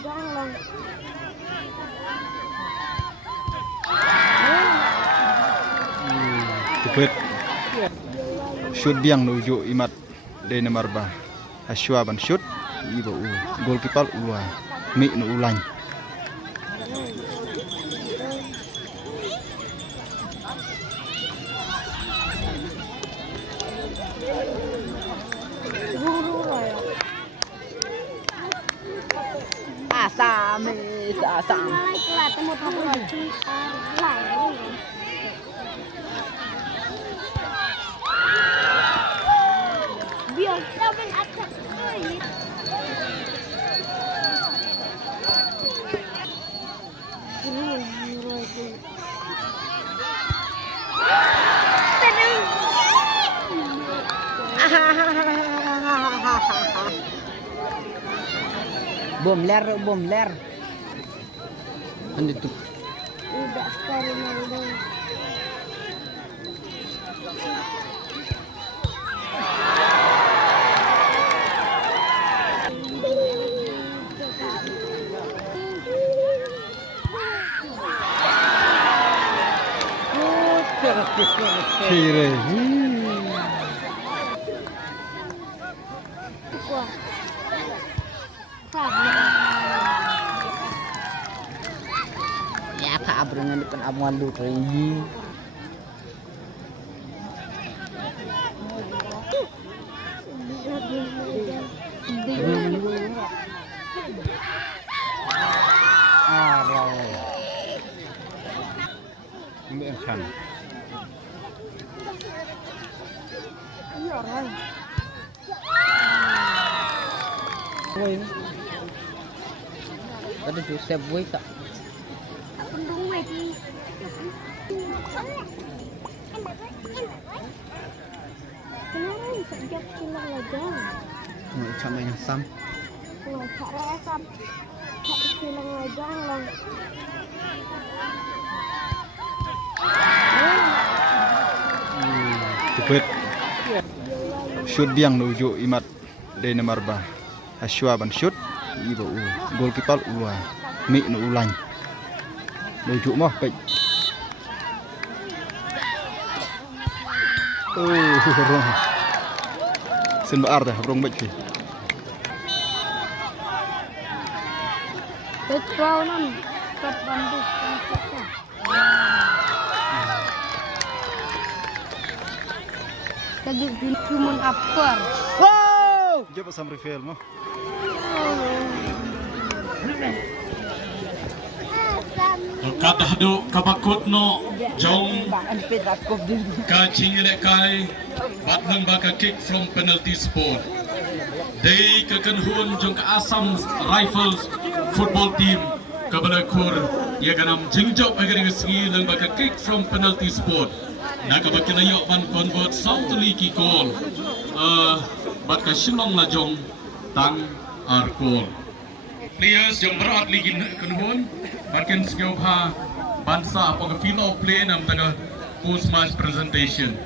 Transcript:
Tupet shoot biang nuju imat de marba haswa ban shoot ibu goalkeeper ulwa mi nu ulang asam. Biar siapa yang akan Bom ler. Andi tu. udah sekarang udah. kire Wah. Ya ka abrengan depan amuan lu kering. mi kan Iya orang. Woi. Ada Joseph boy tak. Pendung lagi. Kenapa sejak silang lajang? sama yang sam Wah, cak resam. Cak silang lajang lang. tupet shoot biang nuju imat de marba haswa ban shoot ibu goalkeeper ulwa mi nu ulang nuju mah baik rong sen baar dah rong baik sih Betraunan kat Bandung. Tadi cuman upper. wow coba sam refill mah Katahdo kabakot no jong kaching kai batlang baka kick from penalty spot. Day kekenhun jong ke Assam Rifles football team kabalakur ia ganam jingjok agar ngesgi lang baka kick from penalty spot. Nakabakinayo man convert South Leaky goal. Bat ka Shillong la jong tang ar goal. Players yang berat lagi kenhun makin sekiobha bansa pang feel of play nam taga post match presentation.